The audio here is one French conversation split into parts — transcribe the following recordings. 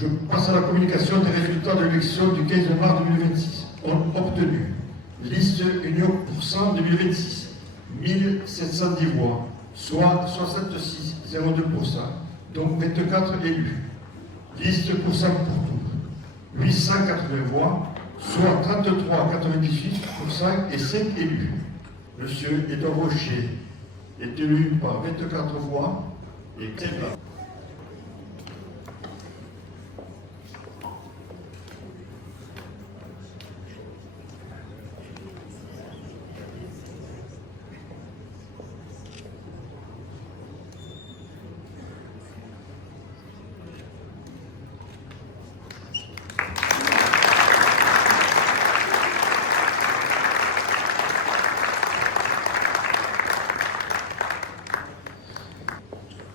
Je passe à la communication des résultats de l'élection du 15 mars 2026. On obtenu liste Union % 2026, 1710 voix, soit 66,02%, donc 24 élus. Liste % pour tout, 880 voix, soit 33,98% et 5 élus. Monsieur Edouard Rocher est élu par 24 voix et 15 voix.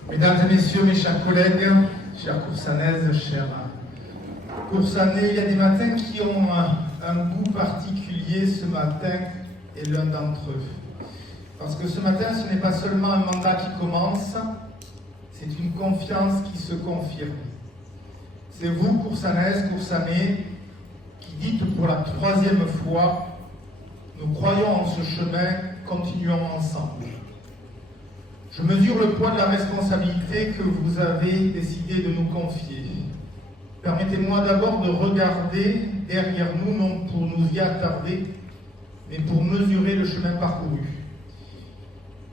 Mesdames et messieurs, mes chers collègues, chères Coursanaises, chers Coursanais, il y a des matins qui ont un goût particulier. Ce matin est l'un d'entre eux. Parce que ce matin, ce n'est pas seulement un mandat qui commence, c'est une confiance qui se confirme. C'est vous, Coursanaises, Coursanais, qui dites pour la 3e fois, nous croyons en ce chemin, continuons ensemble. Je mesure le poids de la responsabilité que vous avez décidé de nous confier. Permettez-moi d'abord de regarder derrière nous, non pour nous y attarder, mais pour mesurer le chemin parcouru.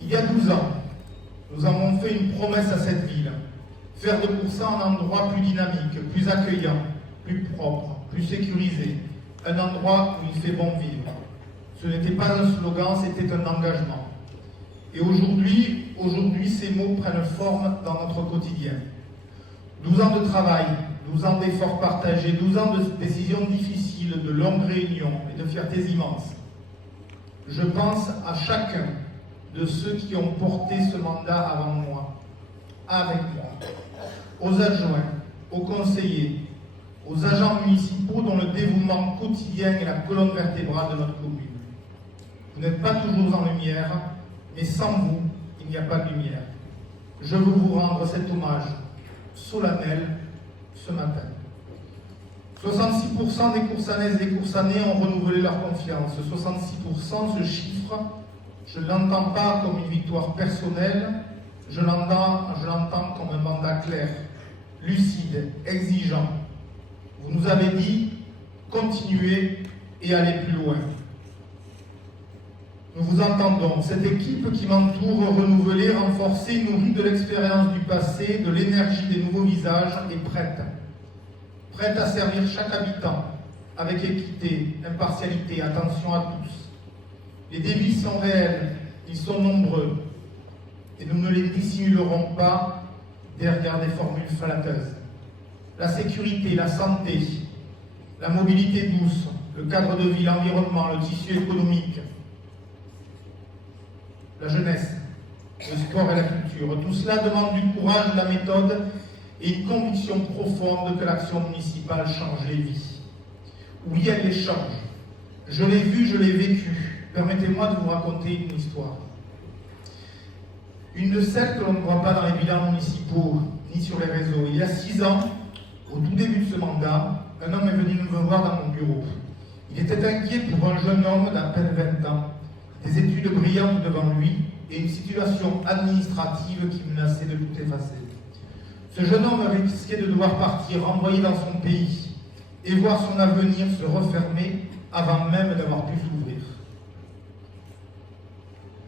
Il y a 12 ans, nous avons fait une promesse à cette ville, faire de Coursan un endroit plus dynamique, plus accueillant, plus propre, plus sécurisé, un endroit où il fait bon vivre. Ce n'était pas un slogan, c'était un engagement. Et aujourd'hui, ces mots prennent forme dans notre quotidien. 12 ans de travail, 12 ans d'efforts partagés, 12 ans de décisions difficiles, de longues réunions et de fiertés immenses. Je pense à chacun de ceux qui ont porté ce mandat avant moi, avec moi, aux adjoints, aux conseillers, aux agents municipaux dont le dévouement quotidien est la colonne vertébrale de notre commune. Vous n'êtes pas toujours en lumière, mais sans vous, il n'y a pas de lumière. Je veux vous rendre cet hommage solennel ce matin. 66% des Coursanaises et des Coursanais ont renouvelé leur confiance. 66%, ce chiffre, je ne l'entends pas comme une victoire personnelle, je l'entends comme un mandat clair, lucide, exigeant. Vous nous avez dit, continuez et allez plus loin. Nous vous entendons. Cette équipe qui m'entoure, renouvelée, renforcée, nourrie de l'expérience du passé, de l'énergie des nouveaux visages, est prête. Prête à servir chaque habitant, avec équité, impartialité, attention à tous. Les défis sont réels, ils sont nombreux, et nous ne les dissimulerons pas derrière des formules flatteuses. La sécurité, la santé, la mobilité douce, le cadre de vie, l'environnement, le tissu économique, la jeunesse, le sport et la culture. Tout cela demande du courage, de la méthode et une conviction profonde que l'action municipale change les vies. Oui, elle les change. Je l'ai vu, je l'ai vécu. Permettez-moi de vous raconter une histoire. Une de celles que l'on ne voit pas dans les bilans municipaux ni sur les réseaux. Il y a 6 ans, au tout début de ce mandat, un homme est venu me voir dans mon bureau. Il était inquiet pour un jeune homme d'à peine 20 ans, des études brillantes devant lui et une situation administrative qui menaçait de tout effacer. Ce jeune homme risquait de devoir partir, renvoyé dans son pays, et voir son avenir se refermer avant même d'avoir pu s'ouvrir.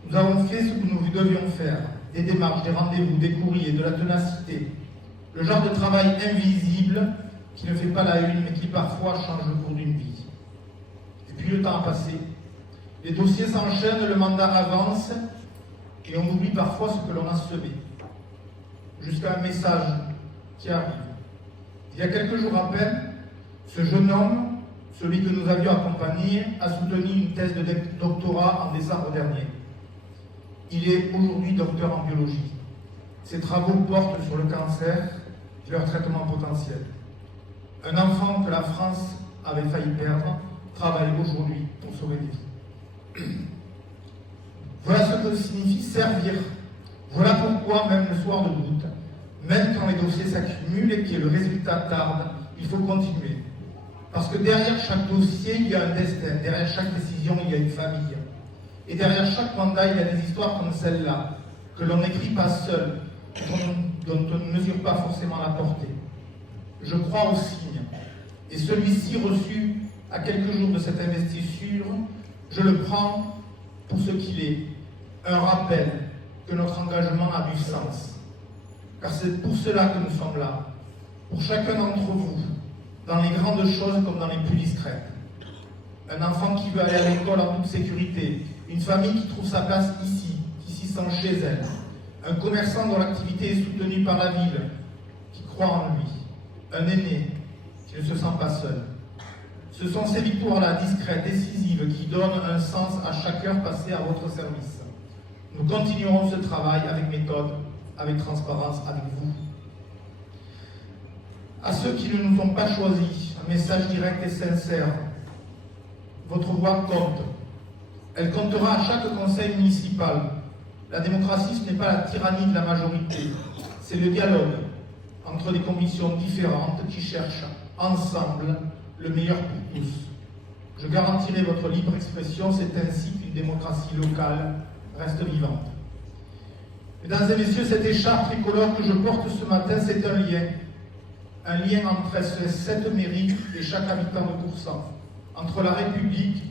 Nous avons fait ce que nous devions faire, des démarches, des rendez-vous, des courriers, de la ténacité, le genre de travail invisible qui ne fait pas la une, mais qui parfois change le cours d'une vie. Et puis le temps a passé. Les dossiers s'enchaînent, le mandat avance, et on oublie parfois ce que l'on a semé. Jusqu'à un message qui arrive. Il y a quelques jours à peine, ce jeune homme, celui que nous avions accompagné, a soutenu une thèse de doctorat en décembre dernier. Il est aujourd'hui docteur en biologie. Ses travaux portent sur le cancer et leur traitement potentiel. Un enfant que la France avait failli perdre travaille aujourd'hui pour sauver des vies. Voilà ce que signifie servir. Voilà pourquoi, même le soir de doute, même quand les dossiers s'accumulent et que le résultat tarde, il faut continuer. Parce que derrière chaque dossier, il y a un destin. Derrière chaque décision, il y a une famille. Et derrière chaque mandat, il y a des histoires comme celle-là, que l'on n'écrit pas seul, dont on ne mesure pas forcément la portée. Je crois au signe. Et celui-ci, reçu à quelques jours de cette investiture, je le prends pour ce qu'il est. Un rappel que notre engagement a du sens. Car c'est pour cela que nous sommes là. Pour chacun d'entre vous, dans les grandes choses comme dans les plus discrètes. Un enfant qui veut aller à l'école en toute sécurité. Une famille qui trouve sa place ici, qui s'y sent chez elle. Un commerçant dont l'activité est soutenue par la ville, qui croit en lui. Un aîné qui ne se sent pas seul. Ce sont ces victoires-là, discrètes, décisives, qui donnent un sens à chaque heure passée à votre service. Nous continuerons ce travail avec méthode, avec transparence, avec vous. À ceux qui ne nous ont pas choisis, un message direct et sincère. Votre voix compte. Elle comptera à chaque conseil municipal. La démocratie, ce n'est pas la tyrannie de la majorité. C'est le dialogue entre des convictions différentes qui cherchent ensemble le meilleur pour tous. Je garantirai votre libre expression, c'est ainsi qu'une démocratie locale reste vivante. Mesdames et messieurs, cette écharpe tricolore que je porte ce matin, c'est un lien entre ces 7 mairies et chaque habitant de Coursan, entre la République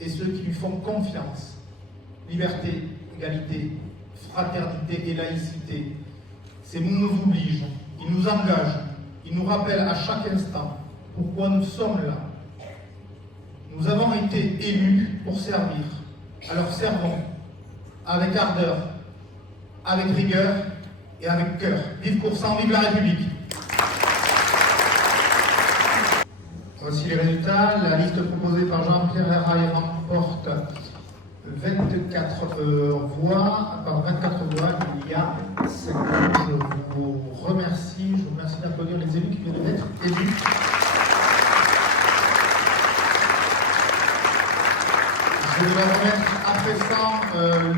et ceux qui lui font confiance. Liberté, égalité, fraternité et laïcité. Ces mots nous obligent, ils nous engagent, ils nous rappellent à chaque instant pourquoi nous sommes là. Nous avons été élus pour servir. Alors servons avec ardeur, avec rigueur et avec cœur. Vive Coursan, vive la République! Voici les résultats. La liste proposée par Jean-Pierre Herraille remporte 24 voix. Par 24 voix, il y a 5 ans. Je vous remercie. Je vous remercie d'applaudir les élus qui viennent d'être élus. Je vais leur remettre à présent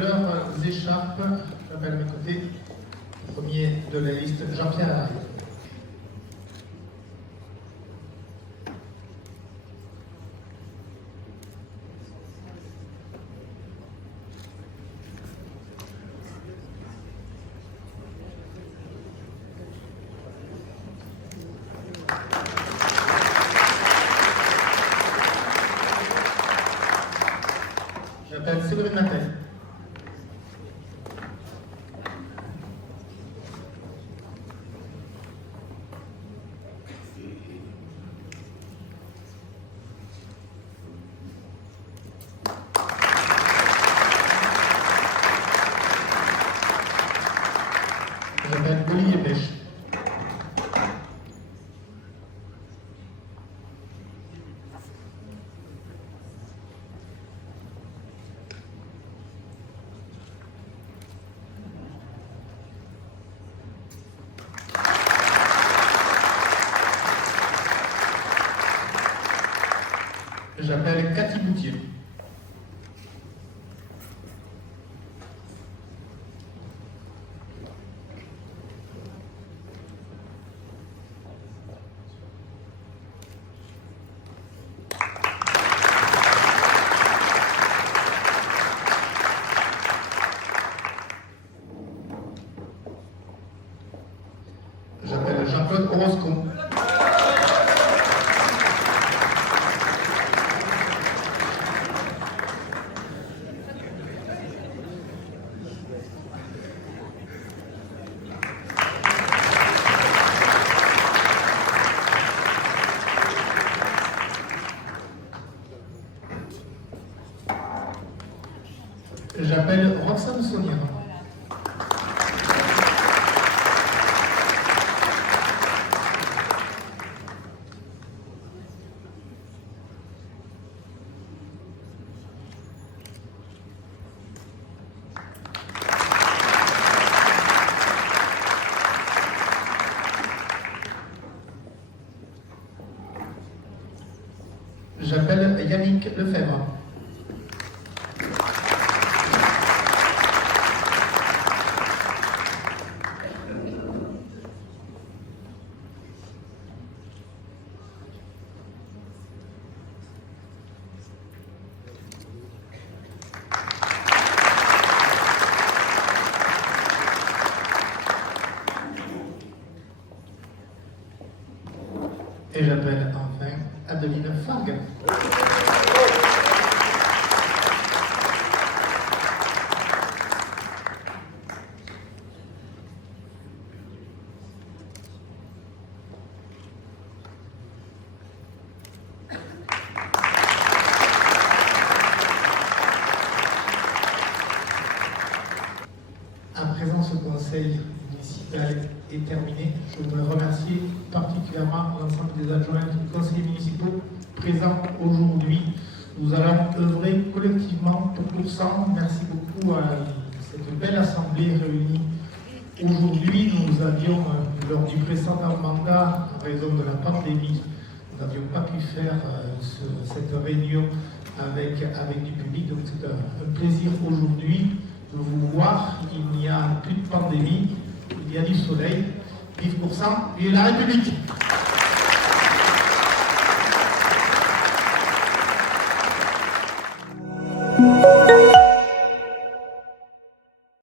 leurs écharpes. J'appelle à mes côtés le premier de la liste, Jean-Pierre Herraille. J'appelle Séverine Natel. J'appelle Olivier Pêche. J'appelle Cathy Boutier. J'appelle Jean-Claude Orozco. J'appelle Roxane Saunière. J'appelle Yannick Lefebvre. Et j'appelle enfin Adeline Fargue. À présent, ce conseil municipal est terminé. Je voudrais remercier particulièrement l'ensemble des adjoints et conseillers municipaux présents aujourd'hui. Nous allons œuvrer collectivement pour ça. Merci beaucoup à cette belle assemblée réunie aujourd'hui. Nous avions, lors du précédent mandat, en raison de la pandémie, nous n'avions pas pu faire cette réunion avec du public. Donc c'est un plaisir aujourd'hui de vous voir. Il n'y a plus de pandémie, il y a du soleil. Vive pour ça, vive la République!